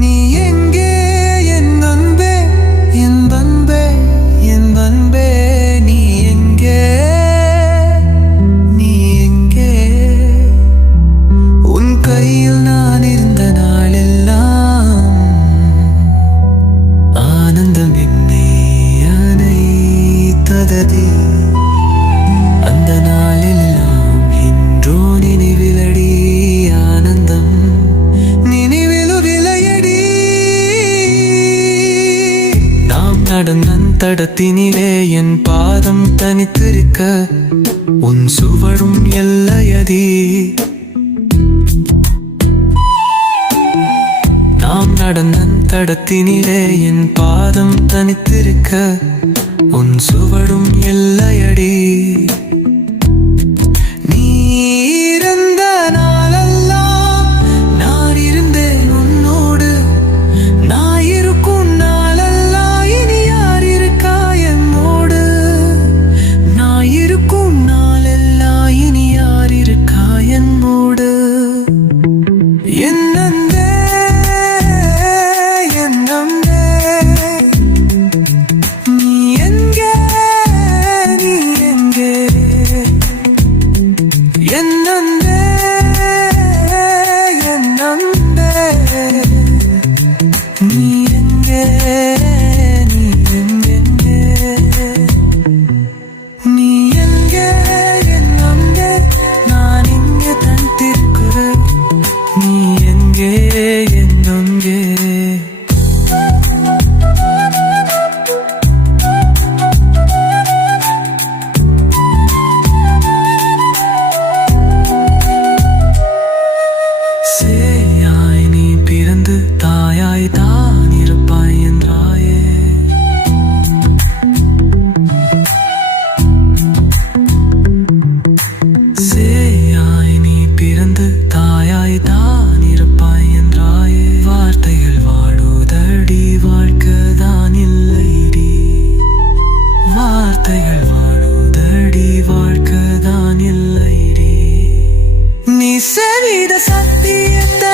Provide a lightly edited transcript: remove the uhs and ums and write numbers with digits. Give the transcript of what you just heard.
நீ எங்கே என் அன்பே, என் அன்பே, என் அன்பே, நீ எங்கே, நீ எங்கே? உன் கையில் நான் இருந்த நாளெல்லாம் ஆனந்தம் என்னை அணைத்ததே. அந்த நாளெல்லாம் இன்றோ நினைவிலடி ஆனந்தம், நினைவிலுவிலையடி. நாம் நடந்த தடத்தினிலே என் பாதம் தனித்திருக்க, உன் சுவடும் எல்லையடி. நாம் நடந்த தடத்தினிலே என் பாதம் தனித்திருக்க, உன் சுவடும் எல்லையடி. நீ இருந்த நாளெல்லாம் நான் இருந்தேன் உன்னோடு. நான் இருக்கும் நாளெல்லாம் இனி யார் இருக்கா என்னோடு? நான் இருக்கும் நாளெல்லாம் இனி யார் இருக்கா என்னோடு? என் அன்பே, என் அன்பே, நீ எங்கே, நீ எங்கே? என் அன்பே, என் அன்பே, நீ எங்கே, நீ எங்கே? நீ எங்கே என் அன்பே, நான் இங்கே தனித்திருக்கிறேன். நீ எங்கே என் அன்பே? சேயாய் நீ பிறந்து தாயாய் தான் இருப்பாய் என்றாயே. சேயாய் நீ பிறந்து தாயாய் தான் இருப்பாய் என்றாயே. வார்த்தைகள் வாழுதடி, வாழ்க்கைதான் இல்லைடி. வார்த்தைகள் வாழுதடி, வாழ்க்கைதான் இல்லைடி. நீ செய்த சத்தியத்தை